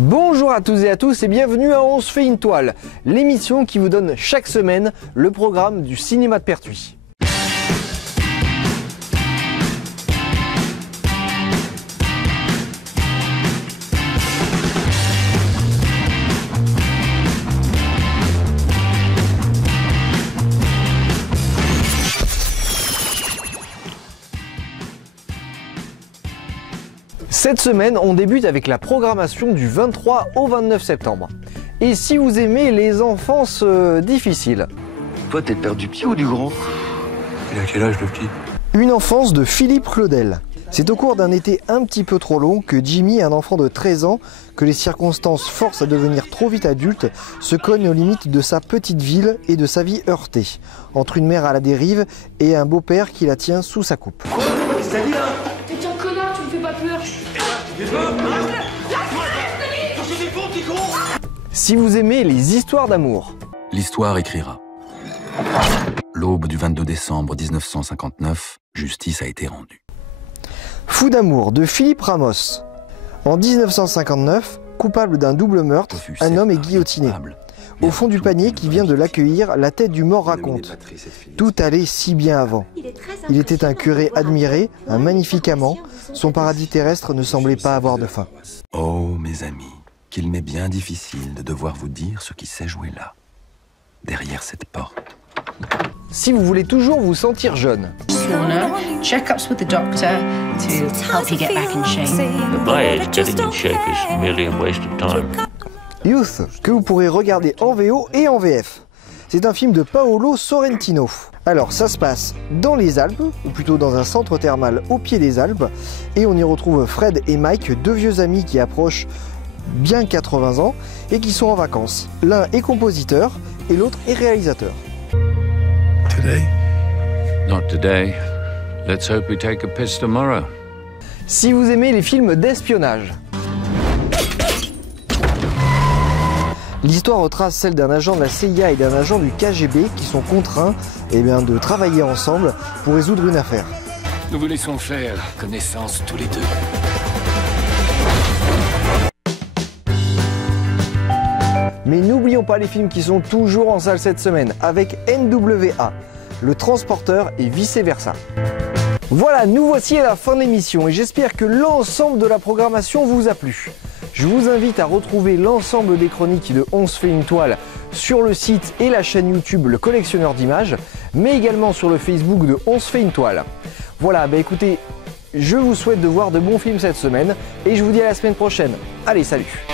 Bonjour à toutes et à tous et bienvenue à On se fait une toile, l'émission qui vous donne chaque semaine le programme du cinéma de Pertuis. Cette semaine, on débute avec la programmation du 23 au 29 septembre. Et si vous aimez les enfances difficiles. Toi, t'es le père du petit ou du grand? Il a quel âge, le petit? Une enfance de Philippe Claudel. C'est au cours d'un été un petit peu trop long que Jimmy, un enfant de 13 ans, que les circonstances forcent à devenir trop vite adulte, se cogne aux limites de sa petite ville et de sa vie heurtée, entre une mère à la dérive et un beau-père qui la tient sous sa coupe. Quoi? Qu'est-ce que t'as dit là? T'es un connard, tu me fais pas peur. Si vous aimez les histoires d'amour. L'histoire écrira. L'aube du 22 décembre 1959, justice a été rendue. Fou d'amour de Philippe Ramos. En 1959, coupable d'un double meurtre, un homme est guillotiné. Au fond du panier qui vient de l'accueillir, la tête du mort raconte. Tout allait si bien avant. Il était un curé admiré, un magnifique amant. Son paradis terrestre ne semblait pas avoir de fin. Oh, mes amis, qu'il m'est bien difficile de devoir vous dire ce qui s'est joué là, derrière cette porte. Si vous voulez toujours vous sentir jeune. Check-ups with the doctor to help you get back in shape. The players getting in shape is merely a waste of time. Youth, que vous pourrez regarder en VO et en VF. C'est un film de Paolo Sorrentino. Alors ça se passe dans les Alpes, ou plutôt dans un centre thermal au pied des Alpes, et on y retrouve Fred et Mike, deux vieux amis qui approchent bien 80 ans et qui sont en vacances. L'un est compositeur et l'autre est réalisateur. Today? Not today. Let's hope we take a piss tomorrow. Si vous aimez les films d'espionnage. L'histoire retrace celle d'un agent de la CIA et d'un agent du KGB qui sont contraints de travailler ensemble pour résoudre une affaire. Nous vous laissons faire connaissance tous les deux. Mais n'oublions pas les films qui sont toujours en salle cette semaine avec NWA, Le Transporteur et vice-versa. Voilà, nous voici à la fin de l'émission et j'espère que l'ensemble de la programmation vous a plu. Je vous invite à retrouver l'ensemble des chroniques de On se fait une toile sur le site et la chaîne YouTube Le Collectionneur d'images, mais également sur le Facebook de On se fait une toile. Voilà, écoutez, je vous souhaite de voir de bons films cette semaine et je vous dis à la semaine prochaine. Allez, salut!